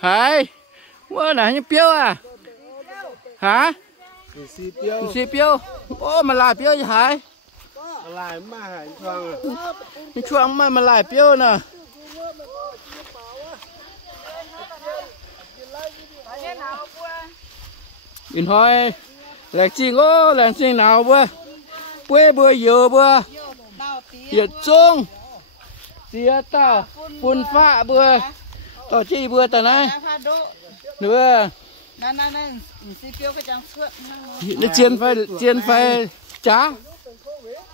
Hả? Mưa này như piêu à? Hả? Xì piêu. Ô mà lại piêu gì hả? Lại mà hải choàng à? Choàng mà lại piêu nè. In thôi. Lẹt chi ngô, lẹt chi nào bữa. Quê bữa dừa bữa. Dừa chung. Dừa tao. Phun phạ bữa. Tao chi bữa tao này. Nữa. Nó chiên phải chá.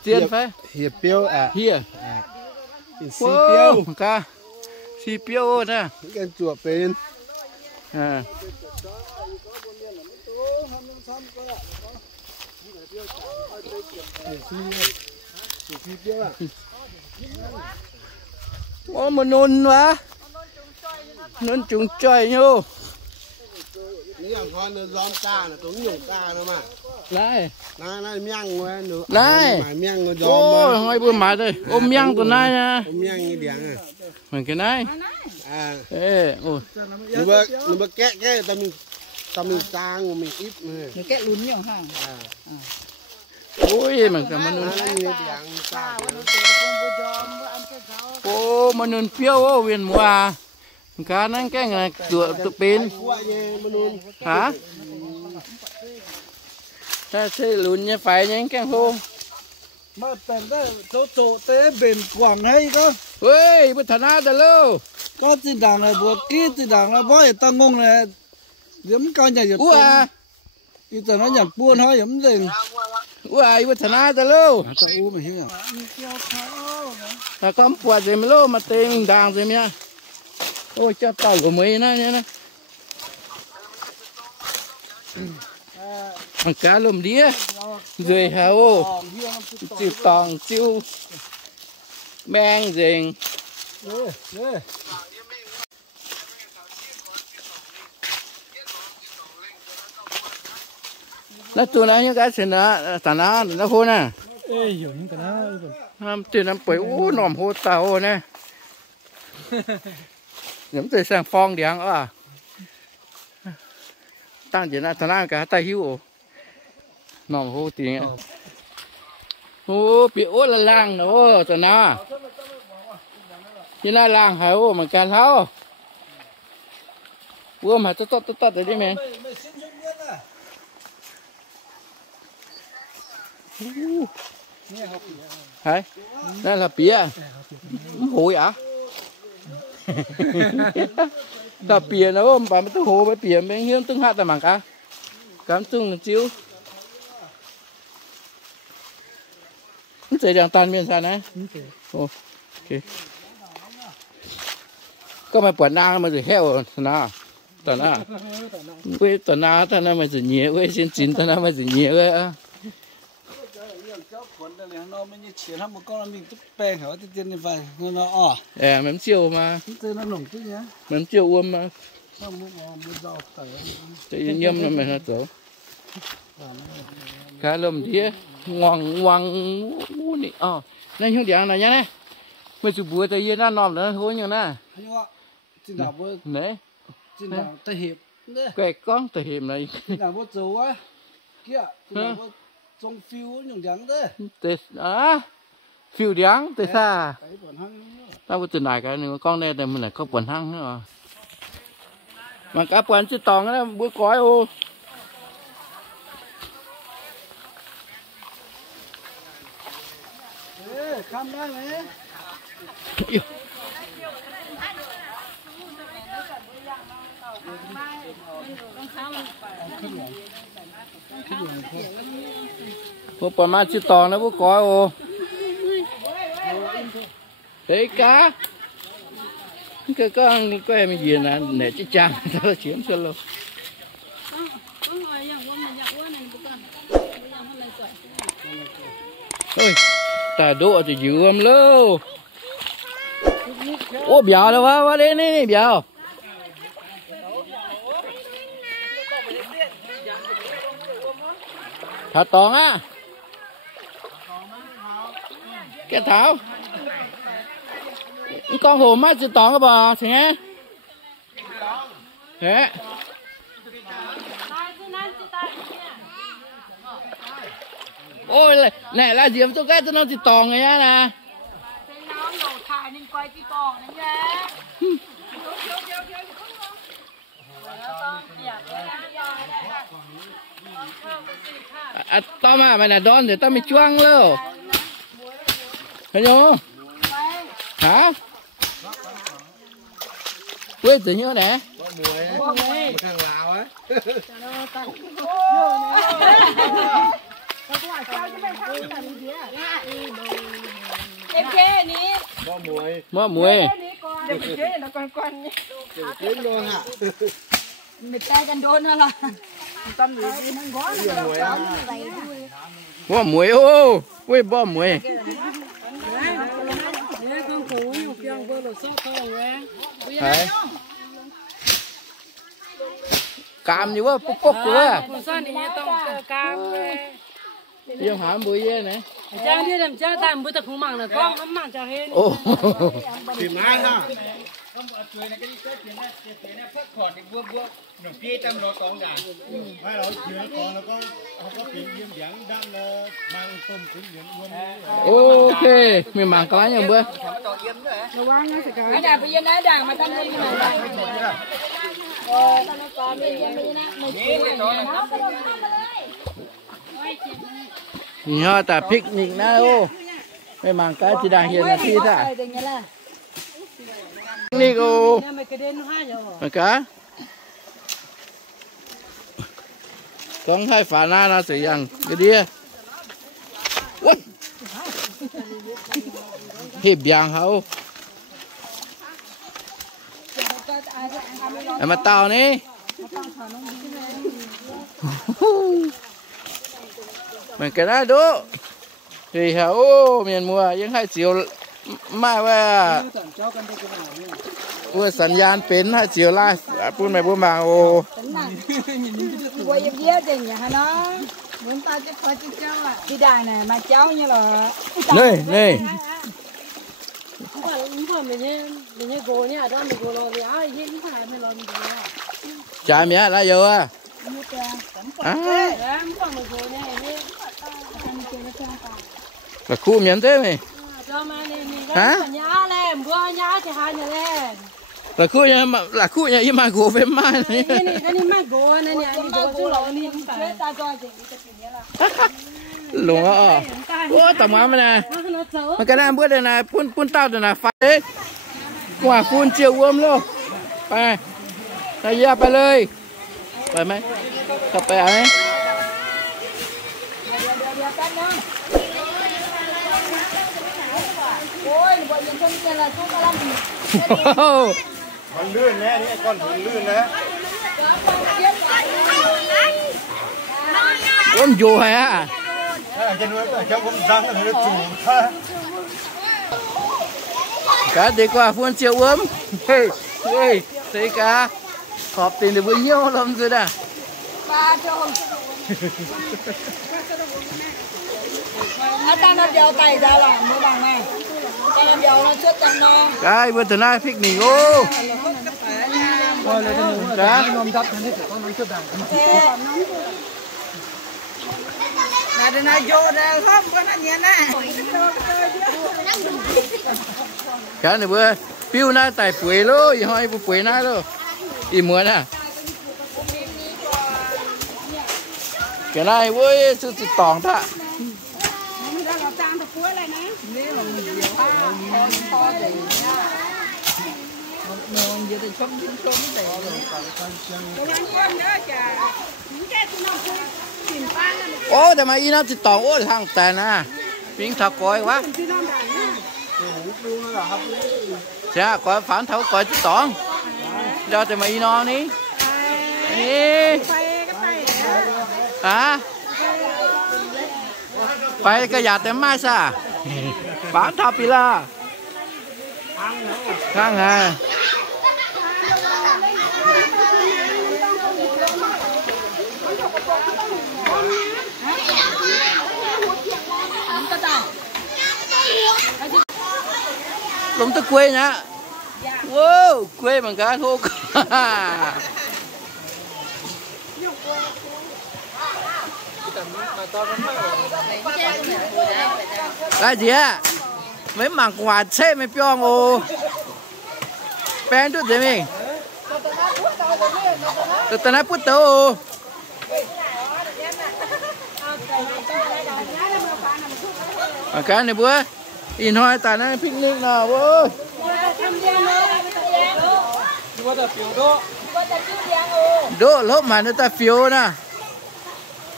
Chiên phải. Hiệp piêu à? Hiệp. Xì piêu. Ca. Xì piêu nè. Cái chùa bên. À. Ô mà nôn quá. Nôn chúng chơi nhô. Những thằng con nó giòn ca nó tốn nhung ca nữa mà. Này. Này miang quá nữa. Này. Miang nó giòn. Ô, hỏi bữa mà đây. Ôm miang tụi này nha. Ôm miang như điang à. Mình cái này. À. Ê, ôi. Nó bơ kẹ tao mình sang của mình ít nữa. Nó kẹ lún nhiều hả? À. Ôi, mình cảm ơn. Ô, mà nôn phiêu ô, viên mùa à. Cá nó cái này tụi pin. Hả? Ta sẽ lún như phải những cái hô. Mà bền đó chỗ tế bền quảng hay có. Ui, bữa thằng nào đâu. Có tiền đảng này buộc kí tiền đảng là bói tăng ngông này. Giấm cao nhà giật. Ủa à? Ý tưởng nó nhặt buôn thôi giấm gì. Ủa, bữa thằng nào đâu. Cho u mà hiểu à? Ta có một gì mà lô mà tiền đàng gì nha. Ôi, cho tàu của mình nè. Ăn cá lùm đĩa. Rồi hả ô. Chịu tòng, chịu mang rình. Nó tụi nó những cái chuyện đó, nó khô nè. Ê, hiểu những cái đó. Tụi nó bấy nòm hô tàu nè. Giống tôi sang phong điện à. Tăng chỉ là thằng nào cả tay hiu. Nòm hô tiếng. Ô, bị ố là làng nữa, thằng nào. Như là làng hả ô, mà càng tháo. Ủa mà tốt rồi đi mẹ. Hả? Đây là bia. Hôi à? Ta bia nó ôm bà mới tôi hồ với bia mấy hiếm tương hạt là mảng cá. Cám tương chiếu. Chạy đang tan miền sao này? Ok. Có mà quần áo mà rồi heo nào? Tần à? Quê tần áo tần nào mà rồi nhẹ quê xin chín tần nào mà rồi nhẹ quê à? Mém chiều mà. Mém chiều uôm mà. Chạy nhâm là mình hả tổ. Cá lùm đĩa. Ngoằng nị. Này hướng điện này nhá nè. Mấy chú bùa tay yên ra nòm nữa thôi nhá nè. Đấy. Quẹt con tay hiểm này. Trong phiêu nhung trắng đấy. Phiêu trắng tại sao? Tao có từ này cái này con này mình lại có quần hăng nữa rồi. Mà cá quần chứ toàn đó bữa cói ô. Ê, khám đây mẹ. Bữa quần mà chứ toàn đó bữa cói ô. Đấy cá. Cái con có em gì nè để chứ chàng tao chiếm cho luôn. Ôi, ta độ thì dữ lắm lâu. Ô bèo đâu quá đến đây bèo. Thả toàn á. Cái thảo. Con hồ mắt chỉ toàn cái bò thế nghe. hả ôi này là diễm cho cái nó chỉ tòng này nè tao mà mày là đón để tao mới choang luôn thấy không hả quên tự nhớ nè thằng Lào á em kê ní mơ muối đến luôn hả mệt tayกันโดนอะไรmơ muối ô quên bơ muối Đấy. Cam như quá, bốc bốc quá. Yêu hả bùi dê này. Cha đi làm cha ta bữa ta không mang là con không mang cha hết. Ồ. tìm ai ha Ok, mình mang cái nhau bữa. Cái nào bây giờ nói đàng mà tâm linh mà. Nhớ ta picnic na ô. Mình mang cái chỉ đang hiện là thi ta. Picnic ô. Mà cá. Con hai phá na là sử dụng cái đĩa. Hiệp giang hậu. Em mà tao nè. Mình cái đó đó. Thì hậu miền mùa những hai chiều maiว่าว่าสัญญาณเป็นให้เจียวไล่พูดไม่พูดมาโอ้ Quay giật giết thì nhà hả nó muốn tao chứ phải chứ cháu à đi đàn này mà cháu như là này này không phải mình như cô nhá đó mình cô lo thì ai gì cũng phải mình lo mình lo trái mía là giờ à như thế à không phải mình cô nhá như là khu miếng thế mày hả nhá lên bữa nhá thì hai nhà lên là khu nhà im mà gỗ với mai này cái này mai gỗ này nè gỗ chứ lo này không phải ta cho chị lùa ô tầm má mày nè mà cái này bữa đây này phun tao đây này phải đấy quả phun chiều ôm luônไปไปย่าไปเลยไปไหมขับไปไหมมันลื่นนะนี่ก้อนหินลื่นนะ ôm dù hả cho nó cho con răng nó chủ cá đi qua phun chiều ôm ê thấy cá họp tiền được bao nhiêu lắm rồi nè ta nó đeo tay ra là mua bằng này ta nó đeo nó chết chân nó cái bữa từ nay picnic ô cá là nó vô ra không có nó nhẹ nè cá này bữa piu na tại quế lô y hỏi bữa quế na lô y mua nè cái này bữa sự tòng ta ôแต่มาอีน่าจะตองโอ้ทางแต่นะปิ้งถักก้อยวะใช่ก้อยฝันเท่าก้อยจะตองเดี๋ยวแต่มาอีนอนนี่นี่ฮะไปก็อยากแต่ไม่ซะฝันทับปีละข้างฮะlồng tơ quê nhá wow quê bằng cá thô cái gì á mấy mảng quả xe mấy piong ô bén chút gì mình từ từ nãy bút tàu cái này bữa in hoa tại nó picnic nào ơi đỗ lúc mà người ta phiếu nè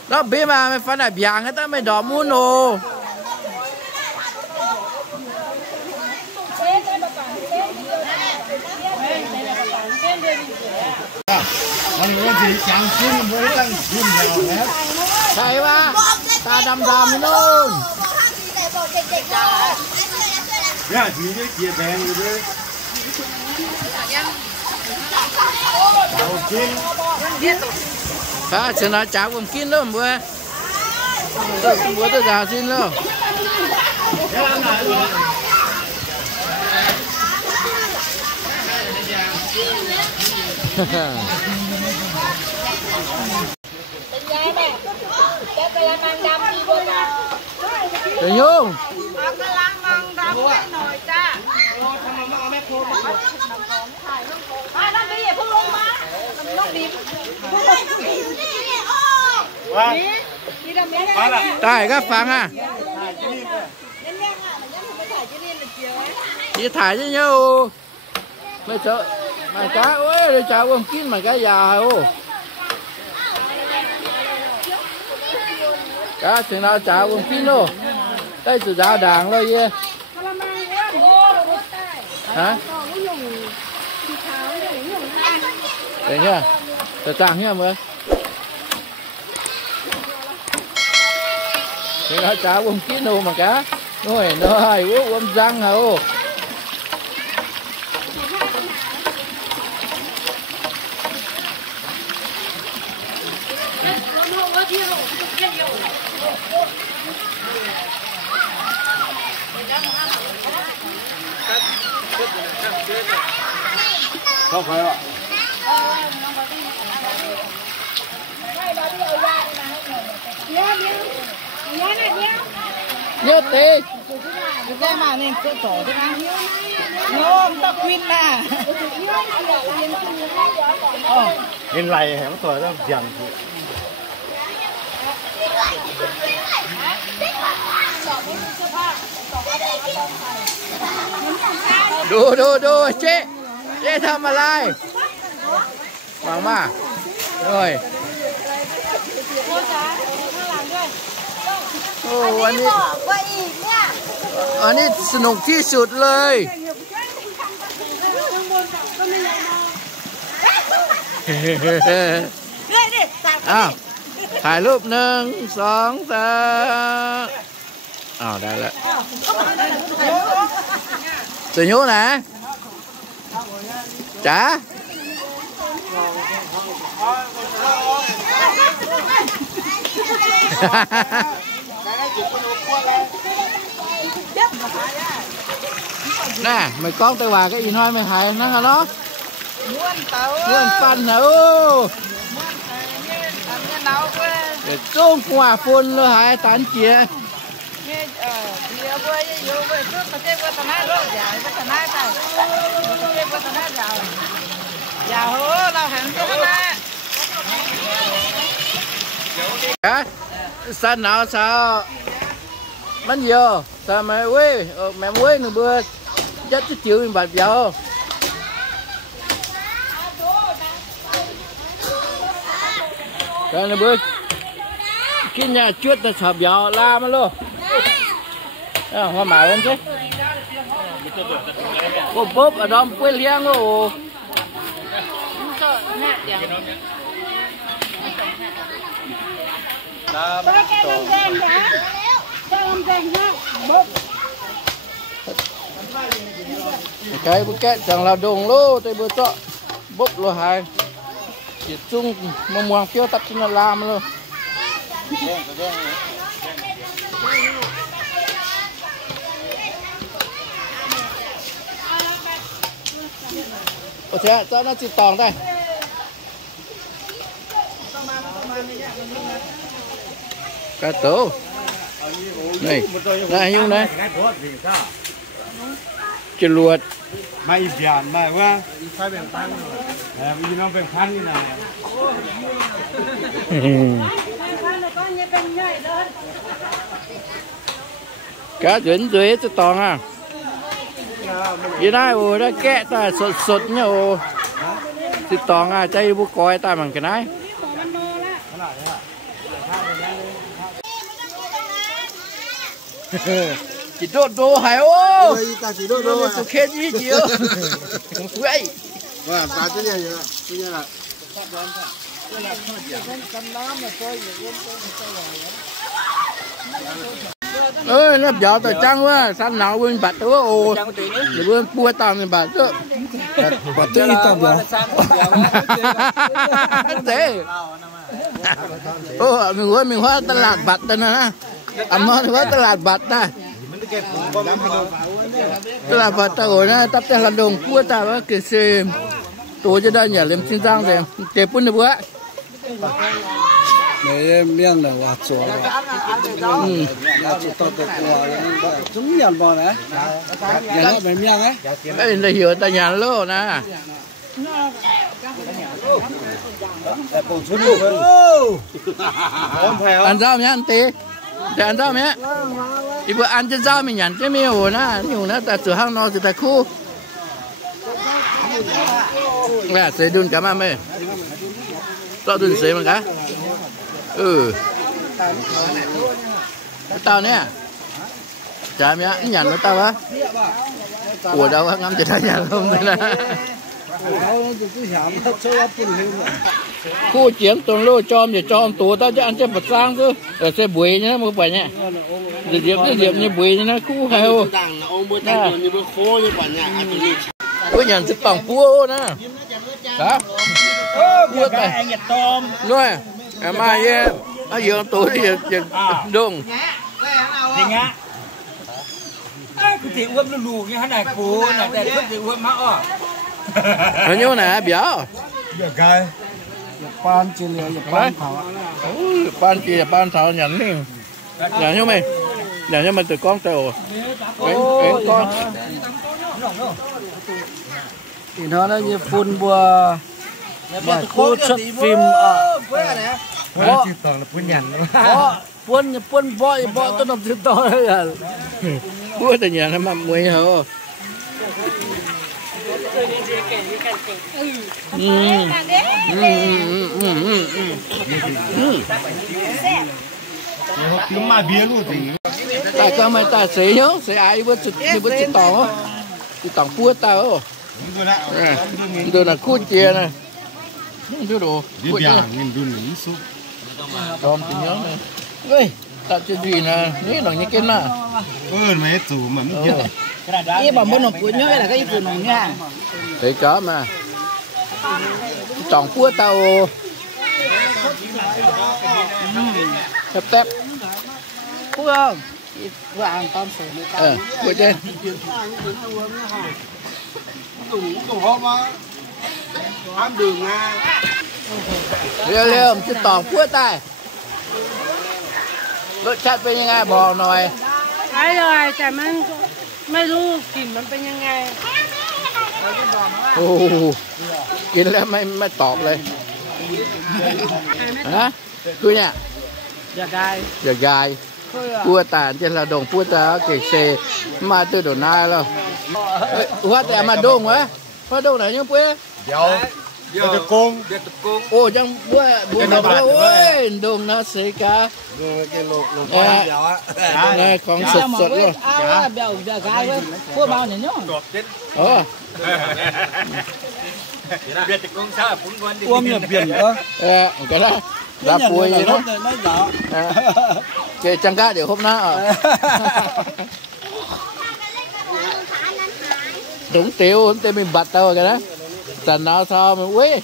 nó biết mà mấy phần này biang người ta mới đỏ muôn ôใช่ป่ะตาดำนู่นเนี่ยถือได้เกียร์แดงอยู่ด้วยเอากิน ข้าชนะจับผมกินแล้วบัวตัวจ่ากินแล้วเป็นไงแม่แกกระมังดำดีกว่า เดี๋ยวยุ่ง เอากระมังดำให้หน่อยจ้ามาน้องบีอย่าเพิ่งลงมาน้องบีนี่ดำเนี่ยได้ก็ฟังอ่ะที่ถ่ายเยอะๆไม่เจอไม่จ้าโอ้ยเลยจ้าผมกินมันก็ยาวจ้าถึงเราจ้าผมกินโน่ได้สุดดาวด่างเลยเย่ฮะเดี๋ยวเนี่ยจะจ้างเนี่ยมั้ยถึงเราจ้าผมกินโน่มันก็น้อยน้อยวุ้มจังเหรอเข้าไปอ่ะเยอะตี ได้มาเนี่ยก็ต่อใช่ไหมโน้มตะควินน่ะ เห็นไรแหมตัวต้องยังดูเจ๊ทำอะไรวางมาเลยโอ้อันนี้สนุกที่สุดเลยอ้าวถ่ายรูป1 2 3อ้าวได้แล้วจะโยนนะจ๋าน่ะmày con tay hòa cái gì thôi mày hại nó hả nó muôn phân hả để trông quả phun luôn hại tán chia sân nào sao bánh vô sao mẹ quê mẹ quê nữa bữa chết chứ chịu mình bạch vô rồi này bữa cái nhà chuột là sập vô la mà luôn hoa màu lên chứ cô bóp ở đó quê liang ô cái bữa kẹt chẳng là đồng lô tới bữa chợ bốc lô hai chỉ chung mong mong kêu tập cho nó làm luônโอเคเจ้าน่าจิตตองได้ cá tố này này nhung này chua luột มาอีกอย่างมาว่าใช้แบ่งปันมีน้องแบ่งพันนี่นะ cá chuyển dưới cho toàn à vậy đây ôi đã kẹ ta sột sột nha ôi thì toàn à chay bu coi ta bằng cái này chỉ đô hải ô ta chỉ đôi đôi tôi khen gì chịu vậy và ta cái này cái này là ơi nó giọt từ trăng quá sao nào quên bạch quá ồ rồi quên bua tao mình bạch chứ bạch chứ ít tao vậy thế ô mình hóa tao lạt bạch đây nè anh nói hóa tao lạt bạch đây tao lạt bạch tao rồi nè tao tao làm đồng bua tao á kì xì tôi cho đây nhà làm xin răng rồi chế bún được bữa để miếng là hoa chua là chua to to qua chúng nhận bò này nhà nó mấy miếng ấy đây là hiểu ta nhà lô nè ăn rau nhá ăn tê để ăn rau nhá thì bữa ăn trên rau mình nhặt cái miêu nè nhiều nè ta sửa hang no thì ta khu nè sẽ đun cả mà mày tao đun sẽ mà cả tao nè chả mẹ nhặt nó tao á của đâu ngắm chỉ thấy nhặt không thế này khu chiến tuần lô chom thì chom tủ tao cho ăn chơi bật sang chứ để xe bụi nhá một bài nhá để điểm như bụi nhá khu heo có nhận thức bằng pua nè đó pua tay nuôi em ai vậy ở giường tuổi thì đông thì nhá cái thì uống nó lù như thế này cô này để có thì uống má ọ bao nhiêu nè béo được cái pan chỉ là pan thảo pan chỉ là pan thảo nhận đi nhận cho mày nhận cho mày từ con tàu con thì nó như phun bùa mà cô xuất phim ở Wah, cipta punya. phun boi tôi nằm trên to đấy à bữa từ nhà nó mầm mùi hả Mà bia luôn thì. tại sao mày ta sẽ nhớ sẽ ai bữa chỉ tỏ chỉ tỏ bữa tao rồi là cua chè này chưa đủ Đi bia mình đun mình số. Còn thì nhớ này ơi ta chơi gì nè ní đằng như cái nè Mấy chủ mà mình biết. Ý bảo muốn nộp của nhớ là cái phụ nộp nha. để có mà chọn cua tao tép tép Cua không? Vừa ăn tôm sườn nữa tao. cua trên Đủ hôm á. Ăn đường à. ร็วๆจะตอกพัวตายรสชาติเป็นยังไงบอกหน่อย อร่อยแต่มันไม่รู้กลิ่นมันเป็นยังไง โอ้โหกินแล้วไม่ตอบเลยฮะคือเนี่ย อยากได้ อยากยายพัวตายจะเราดงพัวตายเกศเซมาตัวโดนนายแล้วว่าแต่มาดงวะมาดงไหนยังเพื่อ Giờ được cung. ô chẳng bữa nào bữa ơi đồn nó sẽ cá Rồi cái lột nè còn sụt sụt luôn Bèo gái với cua bao nhỉ nhá. Biệt thì cũng sao phun quan đi uống nhập biển nữa cái đó ra cùi gì đó cái chẳng cá để hôm nào đúng tiêu mình bật tao cái đó sàn nào sao mình quế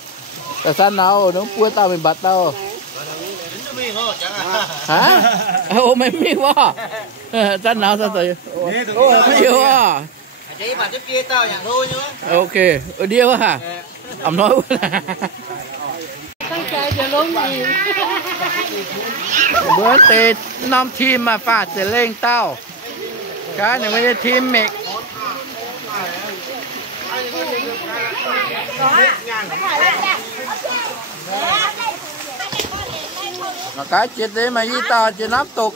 sàn nào nó quế tao mình bật tao hả ô mày mi quá sàn nào sao rồi mi quá cái bà tiếp kia tao nhận thôi nhá ok ở điêu hả ông nói quá ตั้งใจจะ จะล้มอีก เบื่อเตะน้ำทีมมาฟาดเสเล่งเต้าการเนี่ยไม่ได้ทีมเมกมาการเจ็ดเลยมายี่ตาจะนับตก